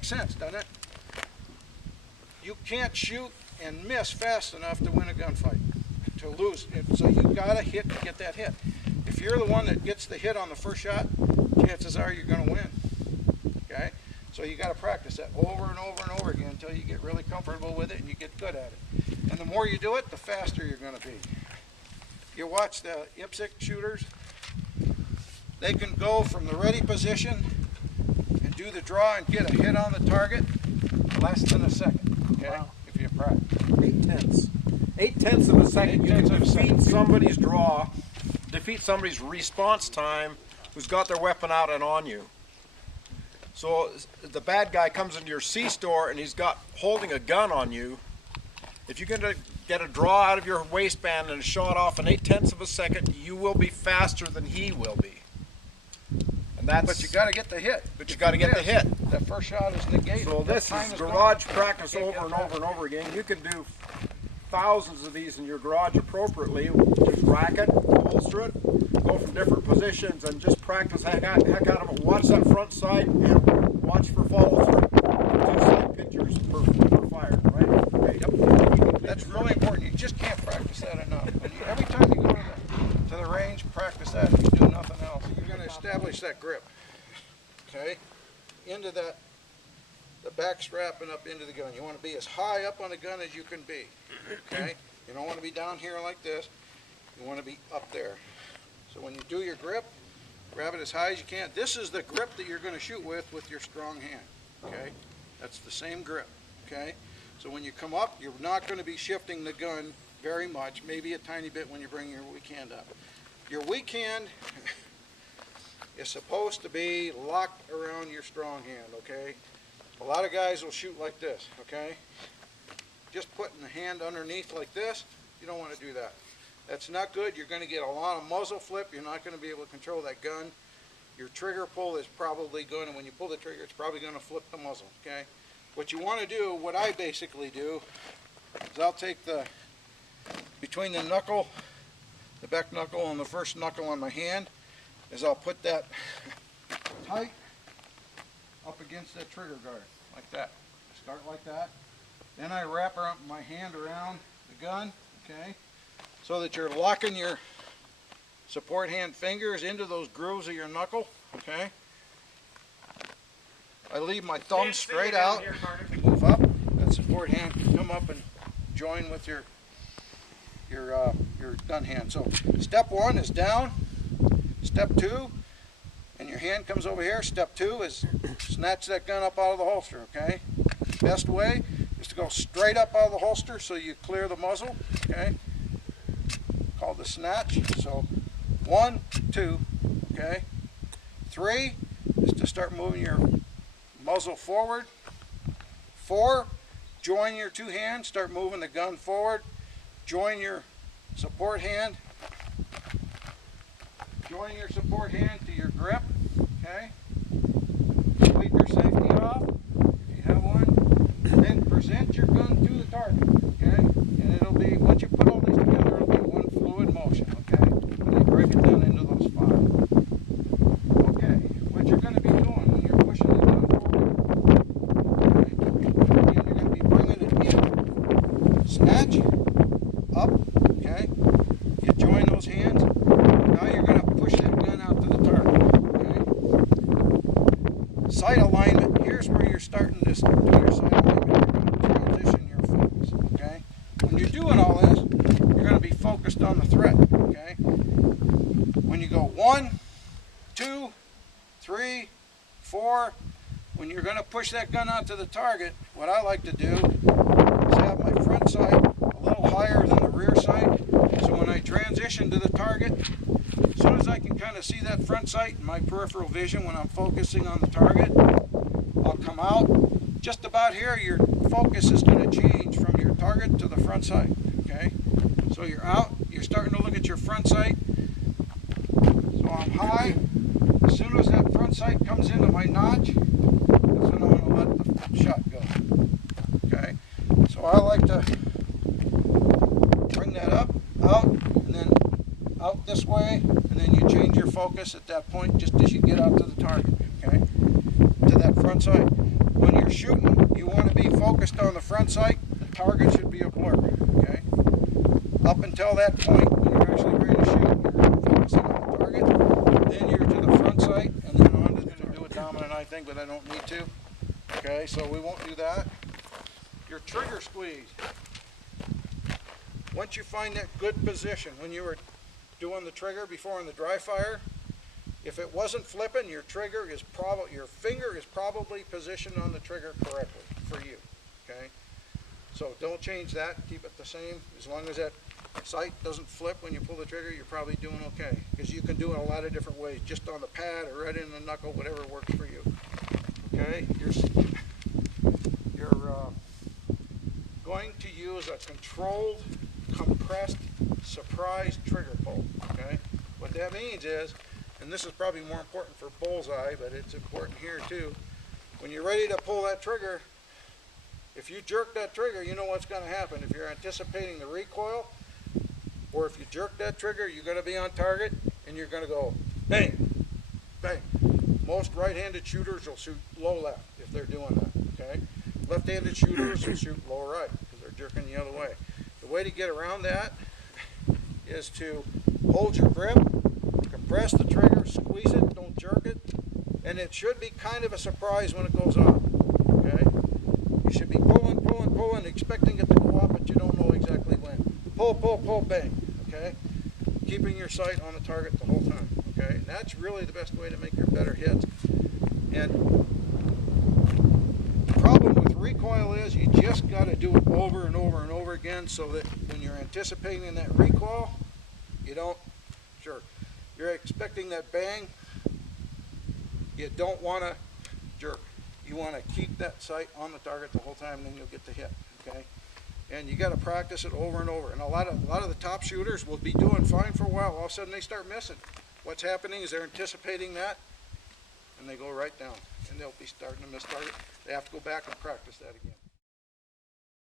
Makes sense, doesn't it? You can't shoot and miss fast enough to win a gunfight, to lose. So you've got to hit to get that hit. If you're the one that gets the hit on the first shot, chances are you're going to win. Okay? So you got to practice that over and over and over again until you get really comfortable with it and you get good at it. And the more you do it, the faster you're going to be. You watch the IPSC shooters, they can go from the ready position and do the draw and get a hit on the target less than a second, okay? Wow. If you practice. 8/10. 8/10 of a second. You can 8/10 of a defeat second. somebody's draw, defeat somebody's response time who's got their weapon out and on you. So the bad guy comes into your C-store and he's got holding a gun on you. If you're going to get a draw out of your waistband and a shot off in 8/10 of a second, you will be faster than he will be. And that's, But you got to get the hit. But you got to get the hit. That first shot is negated. So That this time is gone. garage practice over and over and over again. You can do thousands of these in your garage appropriately. Just rack it, holster it, go from different positions and just practice heck out of it. Watch that front sight and watch for follow through. 2 side pictures per fire, right? Okay, Yep. That's really important. You just can't practice that enough. And every time you go to the range, practice that. If you do nothing else, you're going to establish that grip. Okay? Into that, the back strap and up into the gun. You want to be as high up on the gun as you can be. Okay? You don't want to be down here like this. You want to be up there. So when you do your grip, grab it as high as you can. This is the grip that you're going to shoot with your strong hand. Okay? That's the same grip. Okay? So when you come up, you're not going to be shifting the gun very much, maybe a tiny bit when you bring your weak hand up. Your weak hand is supposed to be locked around your strong hand, okay? A lot of guys will shoot like this, okay? Just putting the hand underneath like this, you don't want to do that. That's not good. You're going to get a lot of muzzle flip. You're not going to be able to control that gun. Your trigger pull is probably going to, when you pull the trigger, it's probably going to flip the muzzle, okay? What you want to do, what I basically do, is I'll take between the knuckle, the back knuckle and the first knuckle on my hand, is I'll put that tight up against that trigger guard, like that. Start like that. Then I wrap my hand around the gun, okay, so that you're locking your support hand fingers into those grooves of your knuckle, okay. I leave my thumb straight out, move up, that support hand can come up and join with your gun hand. So step 1 is down, step 2, and your hand comes over here. Step 2 is snatch that gun up out of the holster, okay? Best way is to go straight up out of the holster so you clear the muzzle, okay? Called the snatch. So 1, 2, okay? 3 is to start moving your muzzle forward. 4, join your 2 hands, start moving the gun forward. Join your support hand. Join your support hand to your grip, okay? Sweep your safety off, if you have one. Then present your gun to the target, okay? And it'll be, once you put all these together, it'll be one fluid motion, okay? And they break it down into those 5. Okay, what you're going to be doing when you're pushing the gun forward, okay? Again, you're going to be bringing it in. Snatch, up, okay? You join those hands. Now you're going to push that gun out to the target, okay? Sight alignment, here's where you're starting to do your sight alignment. You're going to transition your focus, okay? When you're doing all this, you're going to be focused on the threat, okay? When you go 1, 2, 3, 4, when you're going to push that gun out to the target, what I like to do is have my front sight a little higher than the rear sight. So when I transition to the target, as soon as I can kind of see that front sight in my peripheral vision when I'm focusing on the target, I'll come out. Just about here, your focus is going to change from your target to the front sight, okay? So you're out, you're starting to look at your front sight. So I'm high. As soon as that front sight comes into my notch, that's when I'm going to let the shot go, okay? So I like to bring that up, out, and then out this way, and then you change your focus at that point just as you get out to the target, okay? To that front sight. When you're shooting, you want to be focused on the front sight. The target should be a blur, okay? Up until that point, when you're actually ready to shoot, you're focusing on the target. Then you're to the front sight, and then on to do a dominant eye thing, but I don't need to. Okay, so we won't do that. Your trigger squeeze. Once you find that good position, when you were doing the trigger before in the dry fire, if it wasn't flipping, your finger is probably positioned on the trigger correctly for you. Okay, so don't change that. Keep it the same. As long as that sight doesn't flip when you pull the trigger, you're probably doing okay. Because you can do it a lot of different ways, just on the pad or right in the knuckle, whatever works for you. Okay, you're going to use a controlled, compressed, surprise trigger pull. Okay, what that means is, and this is probably more important for bullseye, but it's important here too. When you're ready to pull that trigger, if you jerk that trigger, you know what's going to happen. If you're anticipating the recoil, or if you jerk that trigger, you're going to be on target, and you're going to go bang, bang. Most right-handed shooters will shoot low left if they're doing that, okay? Left-handed shooters will shoot low right because they're jerking the other way. The way to get around that is to hold your grip, compress the trigger, squeeze it, don't jerk it, and it should be kind of a surprise when it goes off, okay? You should be pulling, pulling, pulling, expecting it to go up, but you don't know exactly when. Pull, pull, pull, bang, okay? Keeping your sight on the target the whole time, okay? And that's really the best way to make your better hits. And the problem with recoil is you just got to do it over and over and over again so that when you're anticipating that recoil, you don't jerk. You're expecting that bang, you don't want to jerk. You want to keep that sight on the target the whole time, and then you'll get the hit, okay? And you got to practice it over and over. And a lot of the top shooters will be doing fine for a while. All of a sudden they start missing. What's happening is they're anticipating that, and they go right down, and they'll be starting to miss target. They have to go back and practice that again.